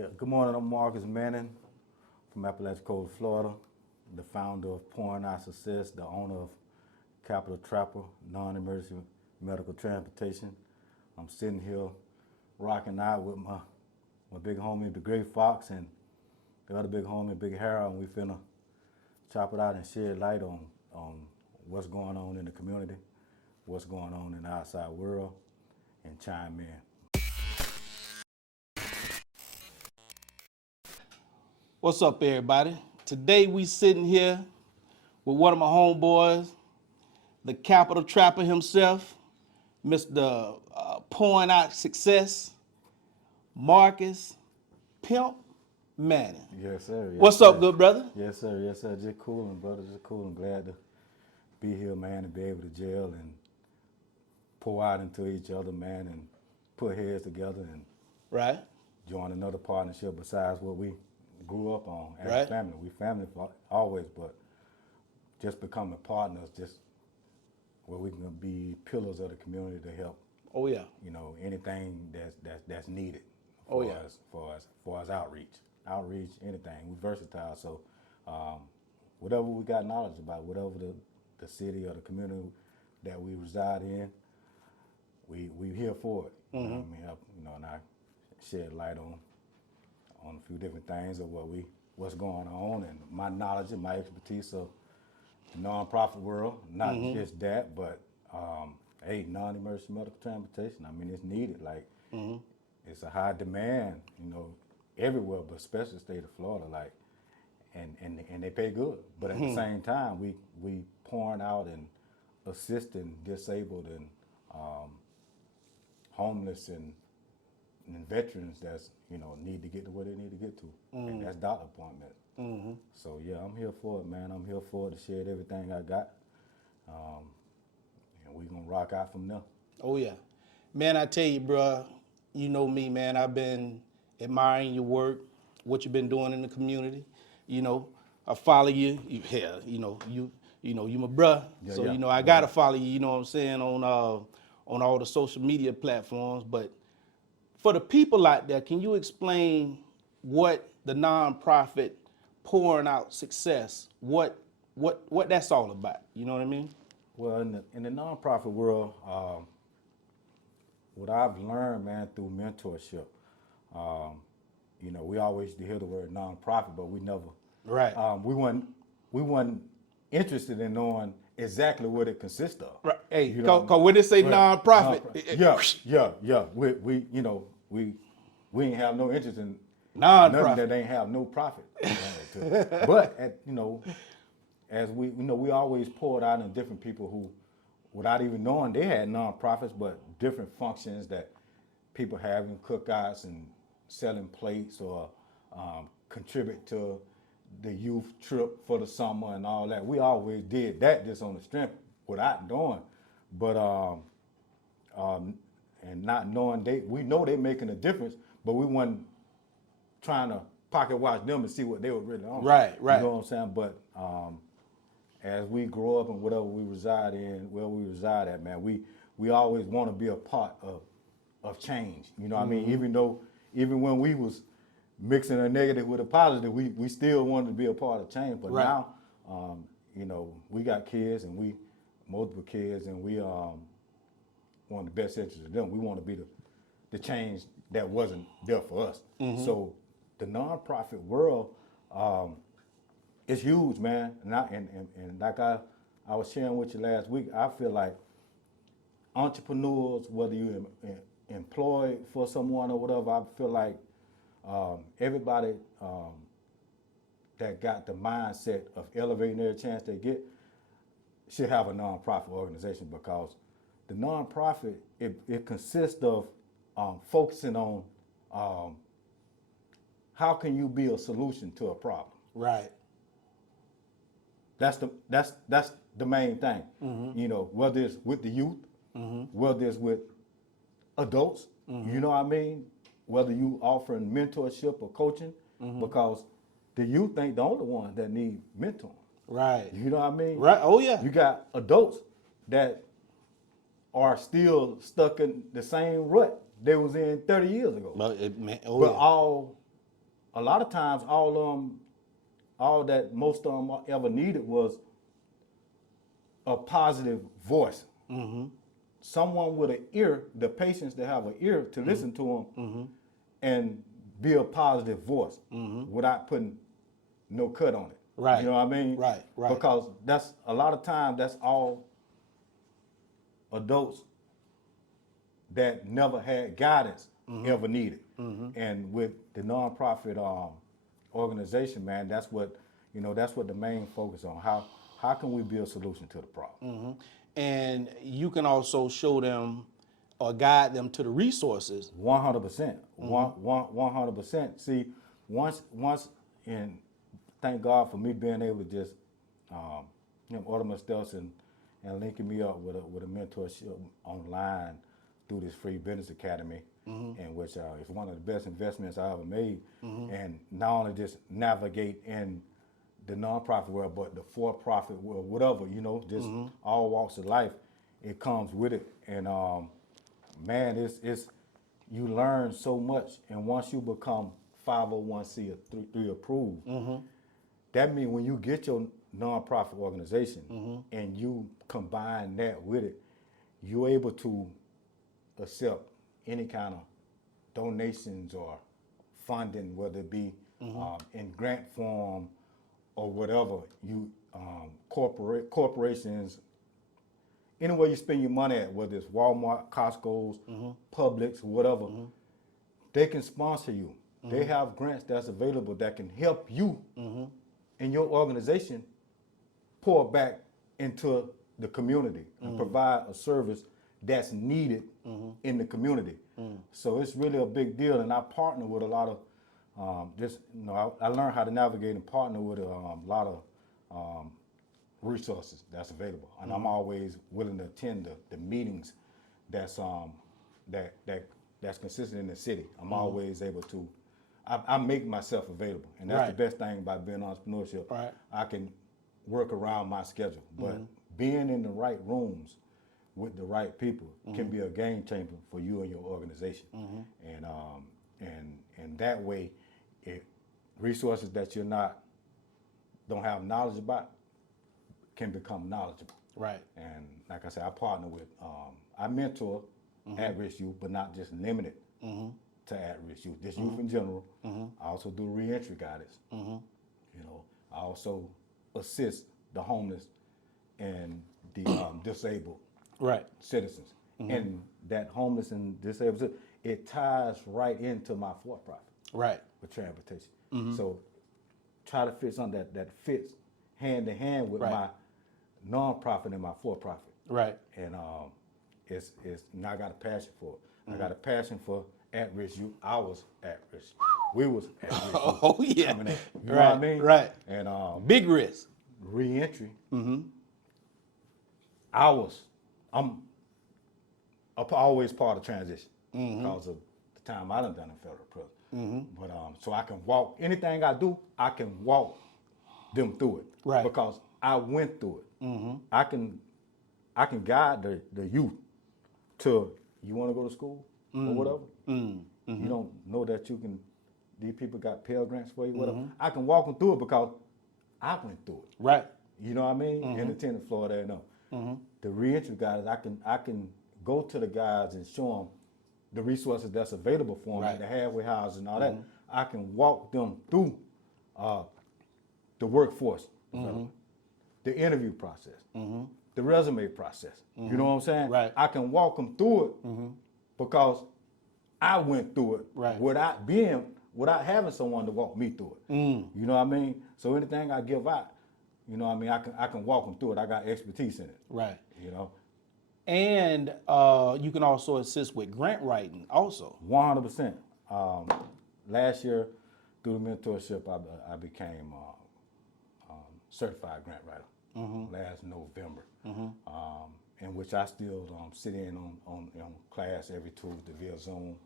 Yeah, good morning. I'm Marcus Manning from Apalachicola, Florida, the founder of Pouring Out Success, the owner of Capital Trapper, non-emergency medical transportation. I'm sitting here rocking out with my big homie, the Great Fox, and the other big homie, Big Harold, and we finna chop it out and shed light on what's going on in the community, what's going on in the outside world, and chime in. What's up, everybody? Today we sitting here with one of my homeboys, the Capital Trapper himself, Mr. Pouring Out Success, Marcus Pimp Manning. Yes, sir. Yes, What's sir. up, good brother? Yes, sir. Yes, sir. Just coolin', brother. Just coolin'. Glad to be here, man, and be able to gel and pour out into each other, man, and put heads together and Right. join another partnership besides what we grew up on as Right. a family. We family always, but just becoming partners, just where we can be pillars of the community to help. Oh yeah. You know, anything that's needed. Oh, For yeah. for us outreach, anything. We're versatile, so whatever we got knowledge about, whatever the city or the community that we reside in, we here for it. You know what I mean? And I shed light on a few different things of what's going on and my knowledge and my expertise of the nonprofit world. Not just that, but hey, non-emergency medical transportation. I mean, it's needed. Like it's a high demand, everywhere, but especially the state of Florida. Like, and they pay good. But at the same time, we pouring out and assisting disabled and homeless and veterans that's need to get to where they need to get to, and that's doctor appointment. So yeah, I'm here for it, man. I'm here for it to shed everything I got, and we gonna rock out from there. Oh yeah. Man, I tell you, bro, you know me, man. I've been admiring your work, what you've been doing in the community. I follow you. You my bruh. Yeah, So yeah. I gotta follow you. You know what I'm saying, on all the social media platforms. But for the people out there, can you explain what the nonprofit Pouring Out Success, what that's all about? You know what I mean? Well, in the nonprofit world, what I've learned, man, through mentorship, we always used to hear the word nonprofit, but we never, Right. we wasn't interested in knowing exactly what it consists of. Right. Hey, You know cause when they say Right. nonprofit, Yeah. We ain't have no interest in Nonprofit. nothing that ain't have no profit. To it. But as we always poured out in different people who, without even knowing they had nonprofits, but different functions that people having cookouts and selling plates or contribute to the youth trip for the summer and all that. We always did that just on the strength without knowing, but and not knowing we know they're making a difference, but we wasn't trying to pocket watch them and see what they were really on. Right. You know what I'm saying? But as we grow up and whatever we reside in, where we reside at, man, we always want to be a part of change. You know what I mean? Even when we was mixing a negative with a positive, we still wanted to be a part of change. But Right. now, we got kids and multiple kids, and we want the best interest of them. We want to be the change that wasn't there for us. So the nonprofit world is huge, man. And like I was sharing with you last week, I feel like entrepreneurs, whether you're employed for someone or whatever, I feel like everybody that got the mindset of elevating every chance they get should have a nonprofit organization, because the nonprofit, it consists of focusing on how can you be a solution to a problem. Right. That's the main thing. Whether it's with the youth, whether it's with adults, you know what I mean? Whether you offering mentorship or coaching, because the youth ain't the only ones that need mentoring. Right. You know what I mean? Right. Oh yeah. You got adults that are still stuck in the same rut they was in 30 years ago. But All a lot of times, all that most of them ever needed was a positive voice. Someone with an ear, the patience to have an ear to listen to them, and be a positive voice without putting no cut on it. Right. You know what I mean? Right, right. Because that's a lot of times that's all adults that never had guidance ever needed. And with the nonprofit organization, man, that's what the main focus on. How can we be a solution to the problem? And you can also show them or guide them to the resources. 100%. 100%. See, once, and thank God for me being able to just, order my steps and linking me up with a mentorship online through this free business academy, in which is one of the best investments I ever made. And not only just navigate in the nonprofit world, but the for-profit world, whatever, just all walks of life, it comes with it. And man, it's you learn so much. And once you become 501c or 3 approved, that means when you get your nonprofit organization and you combine that with it, you're able to accept any kind of donations or funding, whether it be in grant form or whatever. You corporations, anywhere you spend your money at, whether it's Walmart, Costco's, Publix, whatever, they can sponsor you. They have grants that's available that can help you and your organization pour back into the community and provide a service that's needed in the community. So it's really a big deal, and I partner with a lot of I learned how to navigate and partner with a lot of resources that's available, and I'm always willing to attend the meetings that's consistent in the city. I'm always able to. I make myself available, and that's the best thing about being entrepreneurship. Right. I can work around my schedule, but being in the right rooms with the right people can be a game changer for you and your organization. And that way, resources that you're don't have knowledge about can become knowledgeable. Right. And like I said, I partner with, I mentor at-risk youth, but not just limited to at-risk youth, just youth in general. I also do reentry guidance. I also assist the homeless and the disabled citizens. And that homeless and disabled, it ties right into my for-profit with transportation. So try to fit something that fits hand in hand with my nonprofit and my for-profit. Right. And it's now I got a passion for it. I got a passion for at-risk youth. I was at-risk. We was at-risk. Oh yeah. Coming in. You know what I mean? Right. And big risk. Reentry. I'm always part of transition because of the time I done in federal prison. But so I can walk anything I do, I can walk them through it. Right. Because I went through it. I can guide the youth to, you want to go to school or whatever. You don't know that these people got Pell Grants for you, whatever. I can walk them through it because I went through it. Right. You know what I mean? In the Florida, the reentry guys, I can go to the guys and show them the resources that's available for them, the halfway houses and all that. I can walk them through the workforce, the interview process, the resume process. You know what I'm saying? Right. I can walk them through it because I went through it without having someone to walk me through it. You know what I mean? So anything I give out, you know what I mean, I can walk them through it. I got expertise in it. Right. You know? And you can also assist with grant writing also. 100%. Last year, through the mentorship, I became certified grant writer last November, in which I still sit in on class every Tuesday via Zoom,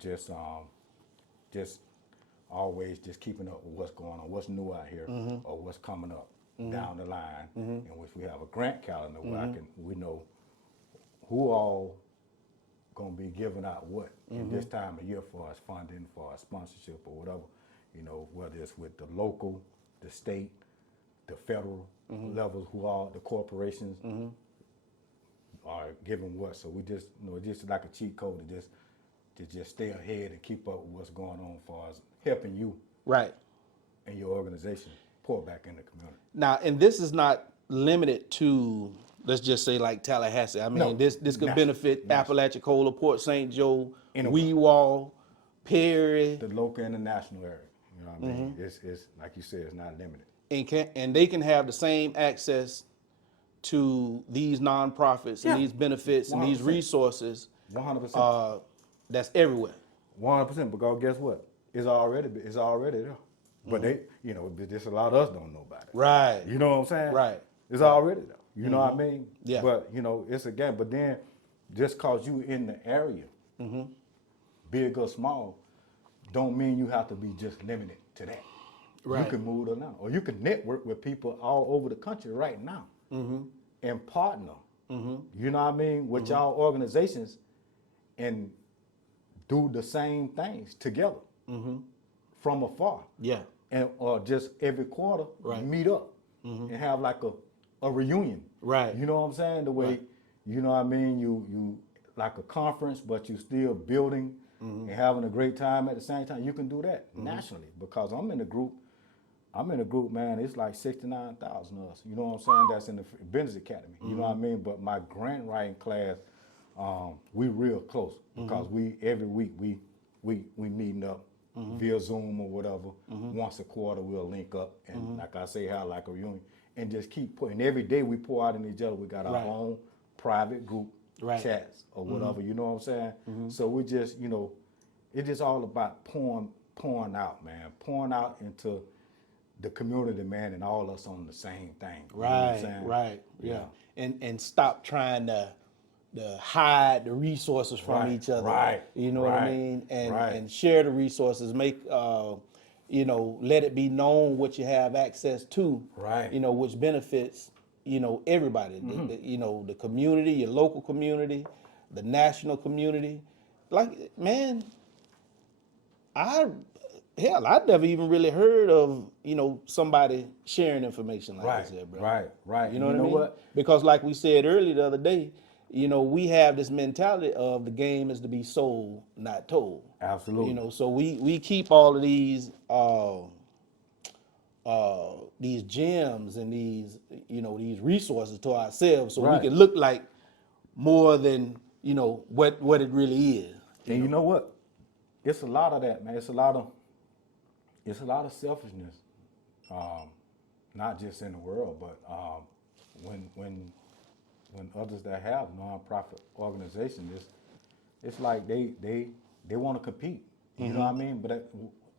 just always just keeping up with what's going on, what's new out here, or what's coming up down the line, in which we have a grant calendar where we know who all gonna be giving out what in this time of year for us funding, for our sponsorship or whatever. you know, whether it's with the local, the state, the federal levels, who are the corporations are giving what. So we just, you know, just like a cheat code to just stay ahead and keep up with what's going on as far as helping you Right. and your organization pour back in the community. Now, and this is not limited to, let's just say, like Tallahassee. I mean, No, this could national, benefit Apalachicola, Port St. Joe, Anywhere. Weewall, Perry, The local and the national area. You know what I mean? It's like you said, it's not limited. and they can have the same access to these nonprofits and Yeah. these benefits and these 100%. resources. 100%. That's everywhere. 100%. Because guess what? It's already there. But they, you know, just a lot of us don't know about it. Right. You know what I'm saying? Right. It's already there. You know what I mean? Yeah. But, you know, it's a game. But then just cause you in the area, big or small, don't mean you have to be just limited to that. Right. You can move around. Or you can network with people all over the country right now and partner. You know what I mean? With y'all organizations and do the same things together from afar. Yeah. And or just every quarter Right. meet up and have like a reunion. Right. You know what I'm saying? The way, Right. you know what I mean? You like a conference, but you still building and having a great time at the same time. You can do that nationally, because I'm in a group, man. It's like 69,000 of us. You know what I'm saying? That's in the Business Academy. You know what I mean? But my grant writing class, we real close, because we every week we meeting up via Zoom or whatever. Once a quarter we'll link up and like I say, have like a reunion and just keep putting. Every day we pour out in each other. We got our Right. own private group Right. chats or whatever. You know what I'm saying? So we just, you know, it's just all about pouring out, man, pouring out into the community, man, and all us on the same thing. You know what I'm Right, saying? right, yeah. And stop trying to hide the resources from Right, each other. right, You know what I right, mean? And right. and share the resources. Make you know, let it be known what you have access to. Right. You know, which benefits, you know, everybody. You know, the community, your local community, the national community. Like, man, I'd never even really heard of, you know, somebody sharing information like Right, this here, bro. right. You know And what I mean? Because like we said earlier the other day, you know, we have this mentality of the game is to be sold, not told. Absolutely. You know, so we keep all of these gems and these, you know, these resources to ourselves, so Right. we can look like more than, you know, what it really is. And you know what? It's a lot of that, man. It's a lot of selfishness, not just in the world, but when others that have nonprofit organizations, it's like they want to compete. You know what I mean? But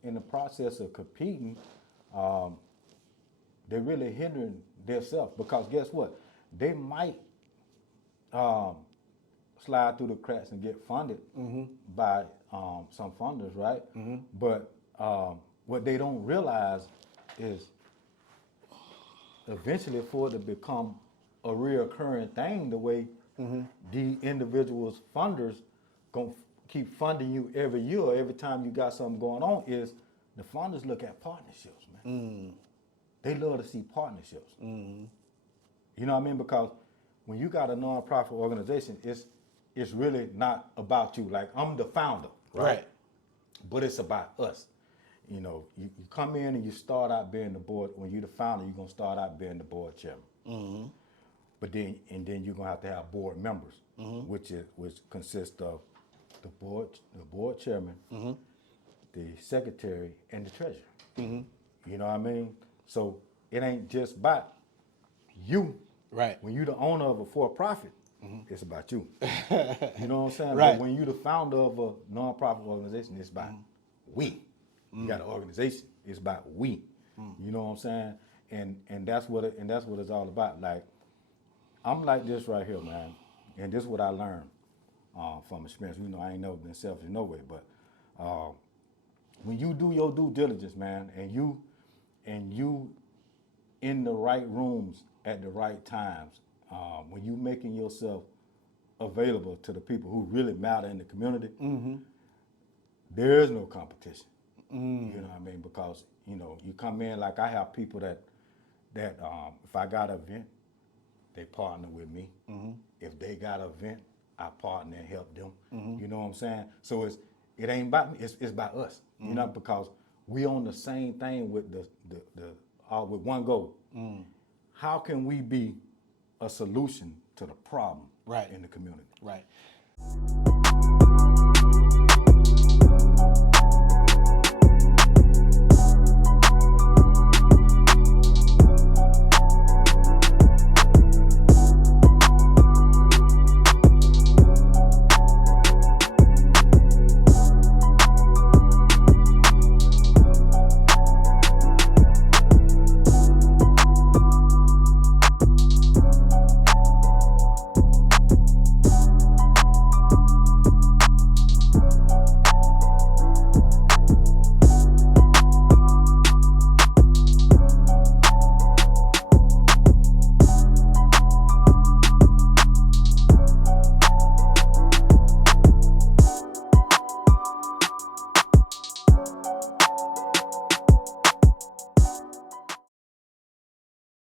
in the process of competing, they're really hindering themselves, because guess what? They might slide through the cracks and get funded by some funders, right? But what they don't realize is eventually, for it to become a reoccurring thing, the way the individuals funders gonna keep funding you every year, every time you got something going on, is the funders look at partnerships, man. They love to see partnerships. You know what I mean? Because when you got a nonprofit organization, it's really not about you. Like, I'm the founder, right? But it's about us. You know, you come in and you start out being the board. When you're the founder, you're gonna start out being the board chairman. But then you're gonna have to have board members, which consist of the board chairman, the secretary, and the treasurer. You know what I mean? So it ain't just about you. Right. When you're the owner of a for-profit, it's about you. You know what I'm saying? Right. But when you're the founder of a nonprofit organization, it's about we. You got an organization. It's about we. You know what I'm saying? And that's what it's all about. Like, I'm like this right here, man. And this is what I learned from experience. You know, I ain't never been selfish no way, but when you do your due diligence, man, and you in the right rooms at the right times, when you making yourself available to the people who really matter in the community, there is no competition. You know what I mean? Because, you know, you come in, like I have people that if I got an event, they partner with me. If they got an event, I partner and help them. You know what I'm saying? So it ain't about me, it's about us. You know, because we on the same thing with with one goal. How can we be a solution to the problem in the community? Right.